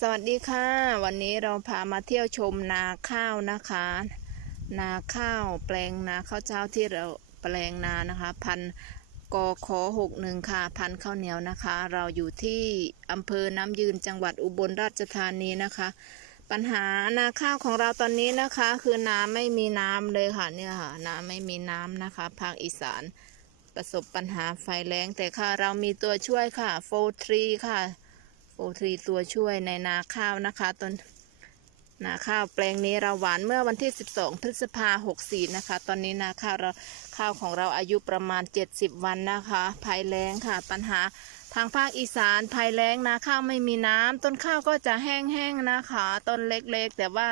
สวัสดีค่ะ วันนี้เราพามาเที่ยวชมนาข้าวนะคะ นาข้าวแปลงนาข้าวเจ้าที่เราแปลงนานะคะ พันกขหกหนึ่งค่ะ พันข้าวเหนียวนะคะ เราอยู่ที่อำเภอน้ำยืนจังหวัดอุบลราชธานีนะคะ ปัญหานาข้าวของเราตอนนี้นะคะ คือน้ำไม่มีน้ำเลยค่ะเนี่ยค่ะน้ำไม่มีน้ำนะคะ ภาคอีสานประสบปัญหาไฟแรงแต่ค่ะเรามีตัวช่วยค่ะโฟทรีค่ะ โฟทรีตัวช่วยในนาข้าวนะคะต้นนาข้าวแปลงนี้เราหวานเมื่อวันที่ 12 พฤษภาหกสี่นะคะ ตอนนี้นาข้าวเราข้าวของเราอายุประมาณ 70 วันนะคะภัยแล้งค่ะ ปัญหาทางภาคอีสานภัยแล้งนาข้าวไม่มีน้ำต้นข้าวก็จะแห้งๆนะคะ ต้นเล็กๆ แต่ว่า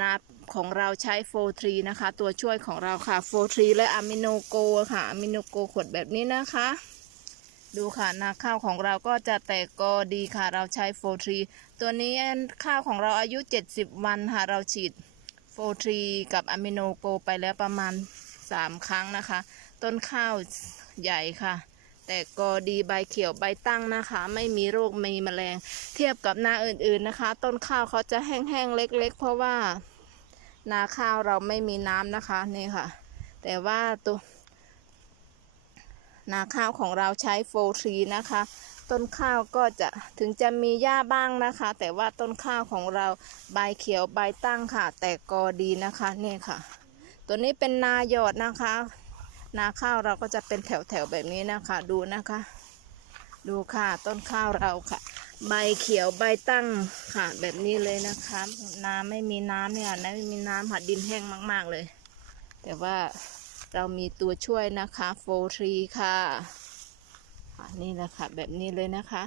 นาของเราใช้โฟทรีนะคะ ตัวช่วยของเราค่ะโฟทรีและอะมิโนโกค่ะอะมิโนโกขวดแบบนี้นะคะ ดูค่ะนาข้าวของเราก็จะแตกกอดีค่ะ เราใช้โฟทรีตัวนี้ข้าวของเราอายุ 70 วันค่ะ เราฉีดโฟทรีกับอะมิโนโกไปแล้วประมาณ 3 ครั้งนะคะ ต้นข้าวใหญ่ค่ะ แต่กอดีใบเขียวใบตั้งนะคะ ไม่มีโรคมีแมลง เทียบกับนาอื่นๆนะคะ ต้นข้าวเขาจะแห้งๆเล็ก ๆ เพราะว่านาข้าวเราไม่มีน้ำนะคะนี่ค่ะ แต่ว่าตัว นาข้าวของเราใช้โฟทรีนะคะ ต้นข้าวก็จะถึงจะมีหญ้าบ้างนะคะ แต่ว่าต้นข้าวของเราใบเขียวใบตั้งค่ะ แต่กอดีนะคะนี่ค่ะ ตัวนี้เป็นนาหยอดนะคะ นาข้าวเราก็จะเป็นแถวๆแบบนี้นะคะ ดูนะคะ ดูค่ะต้นข้าวเราค่ะ ใบเขียวใบตั้งค่ะ แบบนี้เลยนะคะนาไม่มีน้ำเนี่ยนะไม่มีน้ำค่ะดินแห้งมาก ๆเลย แต่ว่า เรามีตัวช่วยนะคะโฟทรีค่ะอะนี่แหละค่ะแบบนี้เลยนะคะ